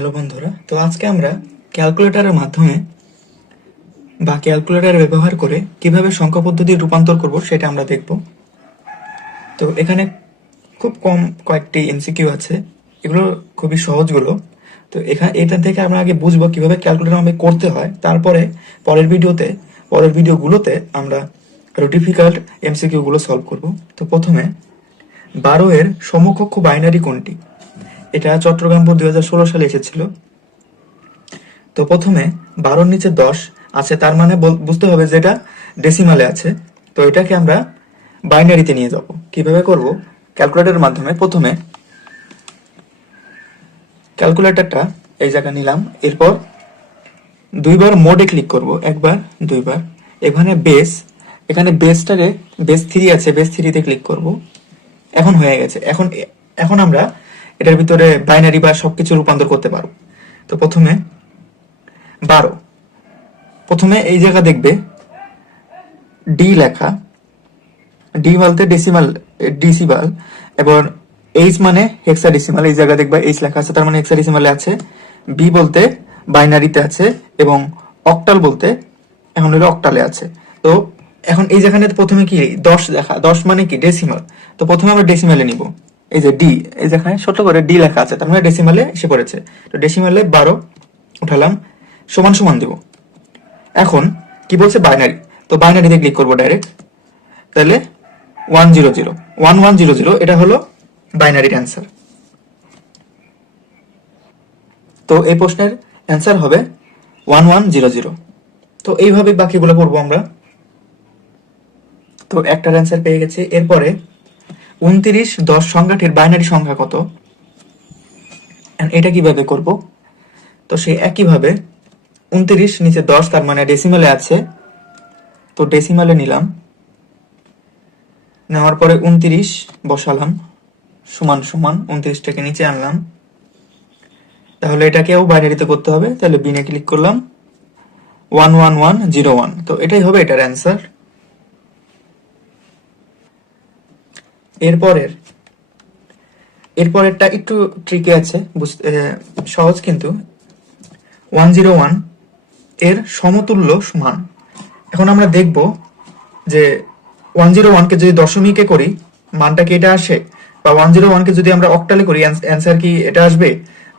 Hello বন্ধুরা, তো আজকে আমরা ক্যালকুলেটরের মাধ্যমে বা ক্যালকুলেটর ব্যবহার করে কীভাবে সংখ্যা পদ্ধতি রূপান্তর করব সেটা আমরা দেখব। তো এখানে খুব কম কয়েকটি এমসিকিউ আছে, এগুলো খুবই সহজগুলো। তো এখানে এটা থেকে আমরা আগে বুঝব কীভাবে ক্যালকুলেটর আমাকে করতে হয়, তারপরে পরের ভিডিওতে, পরের ভিডিওগুলোতে আমরা ডিফিকাল্ট এমসিকিউ গুলো সলভ করব। তো প্রথমে বারো এর সমকক্ষ বাইনারি কোনটি? এটা চট্টগ্রাম বোর্ড দুই হাজার ষোলো সালে এসেছিল। তো প্রথমে বারোর নিচে দশ আছে, তার মানে বুঝতে হবে যে এটা ডেসিমালে আছে। তো এটাকে আমরা বাইনারিতে নিয়ে যাব। কীভাবে করব? ক্যালকুলেটরের মাধ্যমে প্রথমে ক্যালকুলেটরটা এই জায়গা নিলাম। এরপর দুইবার মোডে ক্লিক করব, একবার, দুইবার। এখানে বেস এখানে বেসটারে বেস থ্রি আছে বেস থ্রিতে ক্লিক করব। এখন হয়ে গেছে। এখন এখন আমরা এটার ভিতরে বাইনারি বা সবকিছু রূপান্তর করতে পারো। তো প্রথমে বারো। প্রথমে এই জায়গা দেখবে ডি লেখা ডি বলতে ডেসিমাল ডিসিমাল এবং এইচ মানে হেক্সা ডেসিমাল এই জায়গা দেখবা এইচ লেখা আছে, তার মানে হেক্সা ডেসিমালে আছে। বি বলতে বাইনারিতে আছে, এবং অক্টাল বলতে এখন হলো অক্টালে আছে। তো এখন এই যেখানে প্রথমে কি, দশ দেখা, দশ মানে কি ডেসিমাল তো প্রথমে আমরা ডেসিমালে নিব। এই যে ডি এই যেখানে ছোট করে ডি লেখা আছে, তার মানে ডেসিমালে এসে পড়েছে। তো ডেসিমালে বারো উঠালাম, সমান সমান দিব। এখন কি বলছে বাইনারি তো বাইনারিতে ক্লিক করব ডাইরেক্ট তাহলে one zero zero one one zero zero এটা হলো বাইনারির অ্যান্সার তো এই প্রশ্নের অ্যান্সার হবে ওয়ান ওয়ান জিরো জিরো তো এইভাবে বাকিগুলো করব আমরা। তো একটার অ্যান্সার পেয়ে গেছি। এরপরে উনত্রিশ দশ সংখ্যাটির বাইনারি সংখ্যা কত? এটা কীভাবে করব? তো সেই একইভাবে উনত্রিশ নিচে দশ, তার মানে ডেসিমালে আছে। তো ডেসিমালে নিলাম। নেওয়ার পরে উনত্রিশ বসালাম। সমান সমান উনত্রিশটাকে নিচে আনলাম। তাহলে এটাকেও বাইনারিতে করতে হবে। তাহলে বিনে ক্লিক করলাম। One one one zero one তো এটাই হবে এটার অ্যান্সার এরপরের, এরপরেরটা একটু ট্রিকে আছে সহজ কিন্তু। ওয়ান জিরো ওয়ানের সমতুল্য মান এখন আমরা দেখব যে ওয়ান জিরো ওয়ানকে যদি দশমিকে করি, মানটা কি এটা আসে? বা ওয়ান জিরো ওয়ানকে যদি আমরা অক্টালে করি অ্যান্সার কি এটা আসবে?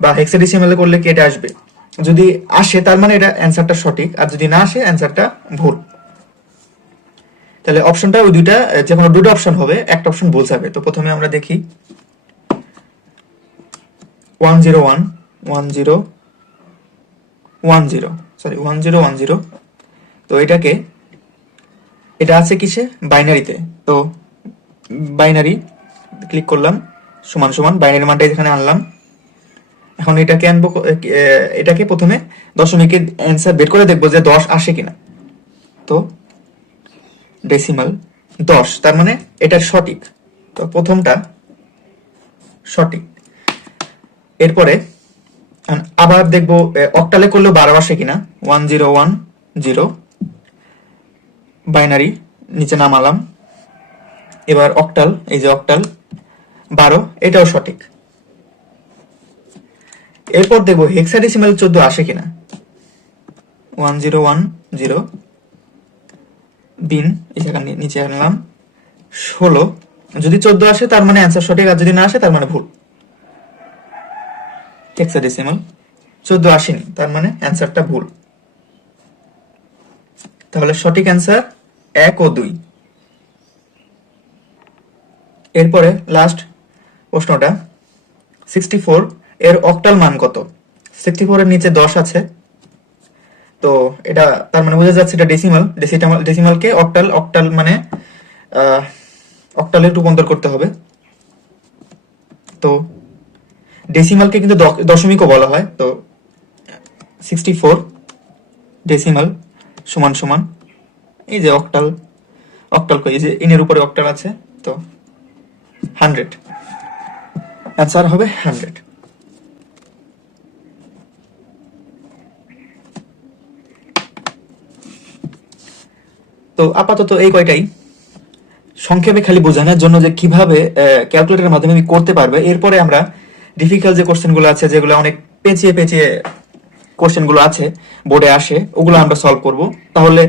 বা হেক্সাডেসিমালে করলে কি এটা আসবে? যদি আসে, তার মানে এটা অ্যান্সারটা সঠিক, আর যদি না আসে অ্যান্সারটা ভুল। তাহলে অপশনটা ওই দুইটা যে কোনো দুটো অপশন হবে, একটা অপশন ভুল যাবে তো প্রথমে আমরা দেখি। One zero one one zero one zero, sorry, one zero one zero. তো এটাকে, এটা আছে কিসে? বাইনারিতে। তো বাইনারি, ক্লিক করলাম, সমান সমান, বাইনারি মানটা এখানে আনলাম। এখন এটাকে আনব এটাকে প্রথমে দশমিকের অ্যান্সার বের করে দেখব যে দশ আসে কিনা। তো ডেসিমাল দশ, তার মানে এটা সঠিক। তো প্রথমটা সঠিক। এরপরে আবার দেখব অক্টালে করলেও বারো আসে কিনা? One zero one zero binary নিচে নামালাম। এবার অক্টাল এই যে অক্টাল বারো, এটাও সঠিক। এরপর দেখব হেক্সাডেসিমাল চোদ্দ আসে কিনা? One zero one zero bin এই জায়গা নি- নিচে আনলাম। ষোলো। যদি চোদ্দ আসে, তার মানে অ্যান্সার সঠিক, আর যদি না আসে, তার মানে ভুল। হেক্সাডেসিমাল চোদ্দ আসেনি, তার মানে অ্যান্সারটা ভুল। তাহলে সঠিক অ্যান্সার এক ও দুই। এরপরে লাস্ট প্রশ্নটা। সিক্সটি ফোর এর অক্টাল মান কত? সিক্সটি ফোর এর নিচে দশ আছে। তো এটা তার মানে বোঝা যাচ্ছে এটা ডেসিমাল ডেসিটামাল ডেসিমালকে অক্টাল অক্টাল মানে অক্টালে রূপান্তর করতে হবে। তো ডেসিমালকে কিন্তু দশমিকও বলা হয়। তো সিক্সটি ফোর ডেসিমাল সমান সমান, এই যে অক্টাল অক্টাল এই যে ইনের উপরে অক্টাল আছে, তো হান্ড্রেড অ্যান্সার হবে হান্ড্রেড তো আপাতত এই কয়টাই। সংক্ষেপে খালি বোঝানোর জন্য যে কীভাবে ক্যালকুলেটরের মাধ্যমে আমি করতে পারবে। এরপরে আমরা ডিফিকাল্ট যে কোশ্চেনগুলো আছে, যেগুলো অনেক পেঁচিয়ে পেঁচিয়ে কোশ্চেনগুলো আছে বোর্ডে আসে, ওগুলো আমরা সলভ করব। তাহলে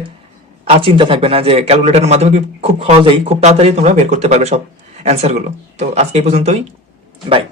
আর চিন্তা থাকবে না যে ক্যালকুলেটরের মাধ্যমে খুব সহজেই, খুব তাড়াতাড়ি তোমরা বের করতে পারবে সব অ্যান্সারগুলো তো আজকে এই পর্যন্তই। বাই